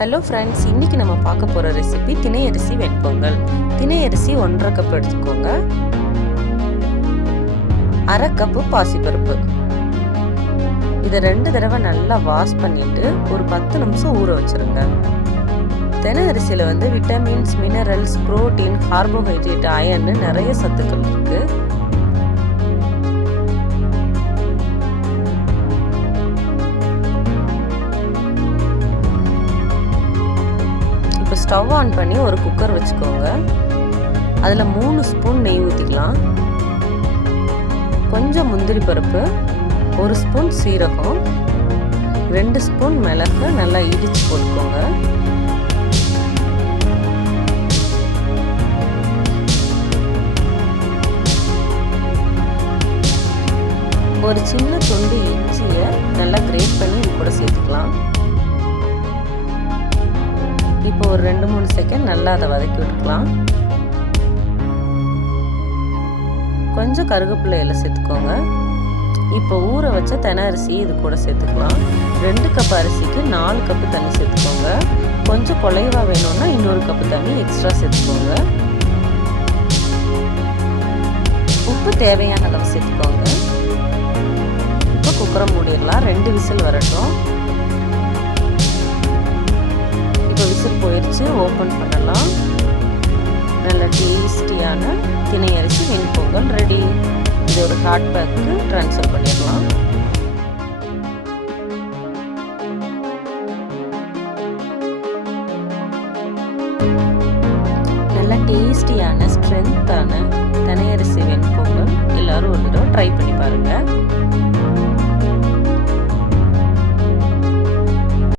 Hello friends, இன்றைக்கி நம்ம பார்க்க போகிற ரெசிபி தினை அரிசி வெண்பொங்கல். தினை அரிசி 1.5 கப் எடுத்துக்கோங்க. 1/2 கப்பு பாசிப்பருப்பு. இதை 2 தடவை நல்லா வாஷ் பண்ணிவிட்டு ஒரு 10 நிமிஷம் ஊற வச்சுருங்க. தினை அரிசியில் விட்டமின்ஸ், மினரல்ஸ், புரோட்டீன், கார்போஹைட்ரேட், அயர்னு நிறைய சத்துக்கள் இருக்குது. இப்போ ஸ்டவ் ஆன் பண்ணி ஒரு குக்கர் வச்சுக்கோங்க. அதில் 3 ஸ்பூன் நெய் ஊற்றிக்கலாம். கொஞ்சம் முந்திரி பருப்பு, 1 ஸ்பூன் சீரகம், 2 ஸ்பூன் மிளகு நல்லா இடித்து போட்டுக்கோங்க. ஒரு சின்ன துண்டு இஞ்சியை நல்லா கிரேட் பண்ணி இது கூட சேர்த்துக்கலாம். இப்போ ஒரு 2-3 செகண்ட் நல்லா அதை வதக்கி விட்டுக்கலாம். கொஞ்சம் கருவேப்பிலை இலை சேர்த்துக்கோங்க. இப்போ ஊற வச்ச தினை அரிசி இது கூட சேர்த்துக்கலாம். 2 கப் அரிசிக்கு 4 கப்பு தண்ணி சேர்த்துக்கோங்க. கொஞ்சம் குலைவாக வேணும்னா இன்னொரு கப்பு தண்ணி எக்ஸ்ட்ரா சேர்த்துக்கோங்க. உப்பு தேவையான அளவு சேர்த்துக்கோங்க. இப்போ குக்கரை மூடிடலாம். 2 விசில் வரட்டும். இப்போ விசில் போயிடுச்சு, ஓப்பன் பண்ணலாம். நல்ல டேஸ்டியான தினை அரிசி வெண்பொங்கல் ரெடி. இது ஒரு ஹாட் பேக்கு ட்ரான்ஸ்ஃபர் பண்ணிடலாம். நல்ல டேஸ்டியான ஸ்ட்ரென்த்தான தினை அரிசி வெண்பொங்கல் எல்லாரும் ஒரு தடவை ட்ரை பண்ணி பாருங்கள்.